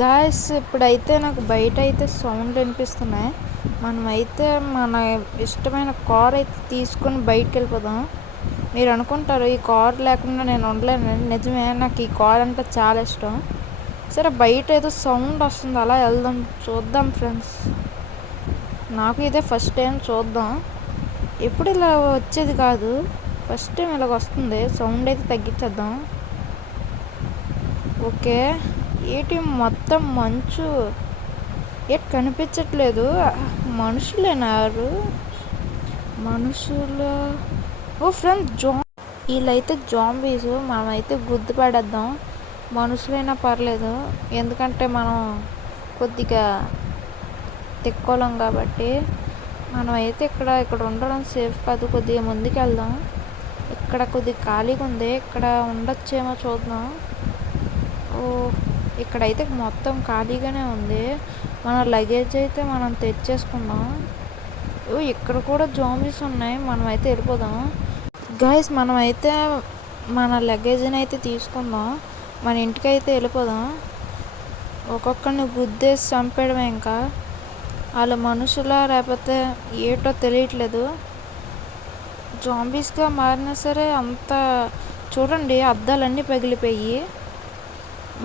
Guys ఇప్పుడైతే నాకు బయట అయితే సౌండ్లు వినిపిస్తున్నాయి. మనమైతే మన ఇష్టమైన కార్ అయితే తీసుకొని బయటకు వెళ్ళిపోదాం. మీరు అనుకుంటారు ఈ కార్ లేకుండా నేను ఉండలేను. నిజమే, నాకు ఈ కార్ అంటే చాలా ఇష్టం. సరే, బయట ఏదో సౌండ్ వస్తుంది, అలా వెళ్దాం, చూద్దాం ఫ్రెండ్స్. నాకు ఇదే ఫస్ట్ టైం, చూద్దాం. ఎప్పుడు ఇలా వచ్చేది కాదు, ఫస్ట్ టైం ఇలాగ వస్తుంది. సౌండ్ అయితే తగ్గించేద్దాం. ఓకే, ఏంటి మొత్తం మంచు, ఏటి కనిపించట్లేదు. మనుషులేనారు, మనుషులు. ఓ ఫ్రెండ్స్, వీళ్ళైతే జాంబీస్. మనమైతే గుర్తుపడేద్దాం. మనుషులైనా పర్లేదు, ఎందుకంటే మనం కొద్దిగా తిక్కోలం కాబట్టి. మనమైతే ఇక్కడ ఉండడం సేఫ్ కాదు, కొద్దిగా ముందుకు వెళ్దాం. ఇక్కడ కొద్దిగా ఖాళీగా ఉంది, ఇక్కడ ఉండొచ్చేమో చూద్దాం. ఓ, ఇక్కడైతే మొత్తం ఖాళీగానే ఉంది. మన లగేజ్ అయితే మనం తెచ్చేసుకుందాం. ఓ, ఇక్కడ కూడా జాంబీస్ ఉన్నాయి, మనమైతే వెళ్ళిపోదాం. గైస్, మనమైతే మన లగేజ్ని అయితే తీసుకుందాం, మన ఇంటికి అయితే వెళ్ళిపోదాం. ఒక్కొక్కరిని గుద్దేసి చంపేయడమే. ఇంకా వాళ్ళు మనుషులా లేకపోతే ఏటో తెలియట్లేదు. జాంబీస్గా మారినా సరే అంత చూడండి, అద్దాలన్నీ పగిలిపోయి.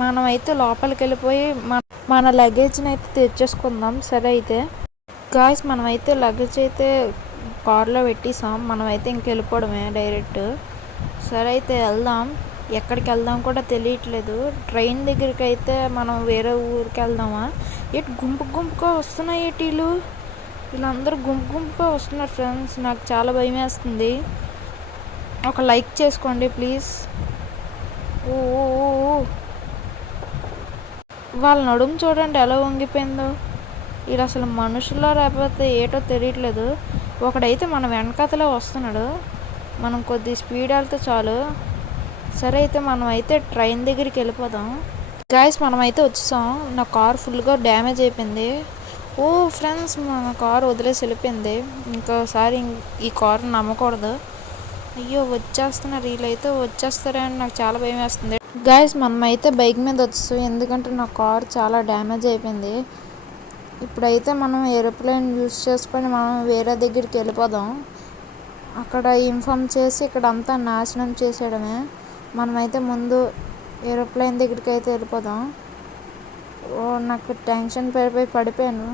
మనమైతే లోపలికి వెళ్ళిపోయి మన లగేజ్ని అయితే తెచ్చేసుకుందాం. సరే అయితే గాయస్, మనమైతే లగేజ్ అయితే కార్లో పెట్టేసాం. మనమైతే ఇంకెళ్ళిపోవడమే డైరెక్ట్. సరే అయితే వెళ్దాం. ఎక్కడికి వెళ్దాం కూడా తెలియట్లేదు. ట్రైన్ దగ్గరికి అయితే మనం వేరే ఊరికి వెళ్దామా? ఇటు గుంపుగా వస్తున్నాయి వీళ్ళందరూ గుంపుగా వస్తున్నారు ఫ్రెండ్స్. నాకు చాలా భయం వేస్తుంది. ఒక లైక్ చేసుకోండి ప్లీజ్. ఓ, వాళ్ళ నడుము చూడండి ఎలా వంగిపోయిందో. వీళ్ళు అసలు మనుషుల్లో లేకపోతే ఏటో తెలియట్లేదు. ఒకడైతే మన వెనకాతలే వస్తున్నాడు. మనం కొద్ది స్పీడ్ వెళ్తే చాలు. సరే అయితే మనం అయితే ట్రైన్ దగ్గరికి వెళ్ళిపోదాం. గాయస్, మనమైతే వచ్చేసాం. నా కార్ ఫుల్గా డ్యామేజ్ అయిపోయింది. ఓ ఫ్రెండ్స్, మన కారు వదిలేసి వెళ్ళిపోయింది. ఇంకోసారి ఈ కారు నమ్మకూడదు. అయ్యో, వచ్చేస్తున్నారు వీళ్ళైతే. వచ్చేస్తారే అని నాకు చాలా భయం వేస్తుంది. గాయస్, మనమైతే బైక్ మీద వచ్చేస్తాం, ఎందుకంటే నా కార్ చాలా డ్యామేజ్ అయిపోయింది. ఇప్పుడైతే మనం ఏరోప్లేన్ యూస్ చేసుకొని మనం వేరే దగ్గరికి వెళ్ళిపోదాం. అక్కడ ఇన్ఫామ్ చేసి ఇక్కడ అంతా నాశనం చేసేయడమే. మనమైతే ముందు ఏరోప్లేన్ దగ్గరికి అయితే వెళ్ళిపోదాం. ఓ, నాకు టెన్షన్ పడిపోయాను.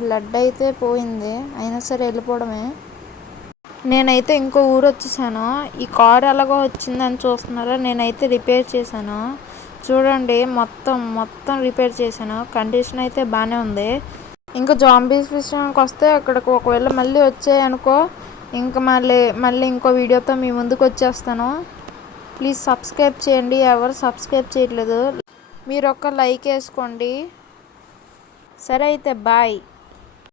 బ్లడ్ అయితే పోయింది, అయినా సరే వెళ్ళిపోవడమే. నేనైతే ఇంకో ఊరు వచ్చేసాను. ఈ కార్ ఎలాగో వచ్చిందని చూస్తున్నారా, నేనైతే రిపేర్ చేశాను. చూడండి, మొత్తం రిపేర్ చేశాను. కండిషన్ అయితే బాగానే ఉంది. ఇంకా జాంబీస్ విషయానికి వస్తే, అక్కడికి ఒకవేళ మళ్ళీ వచ్చాయనుకో, ఇంకా మళ్ళీ ఇంకో వీడియోతో మీ ముందుకు వచ్చేస్తాను. ప్లీజ్ సబ్స్క్రైబ్ చేయండి. ఎవరు సబ్స్క్రైబ్ చేయట్లేదు, మీరు ఒక లైక్ వేసుకోండి. సరే అయితే బాయ్.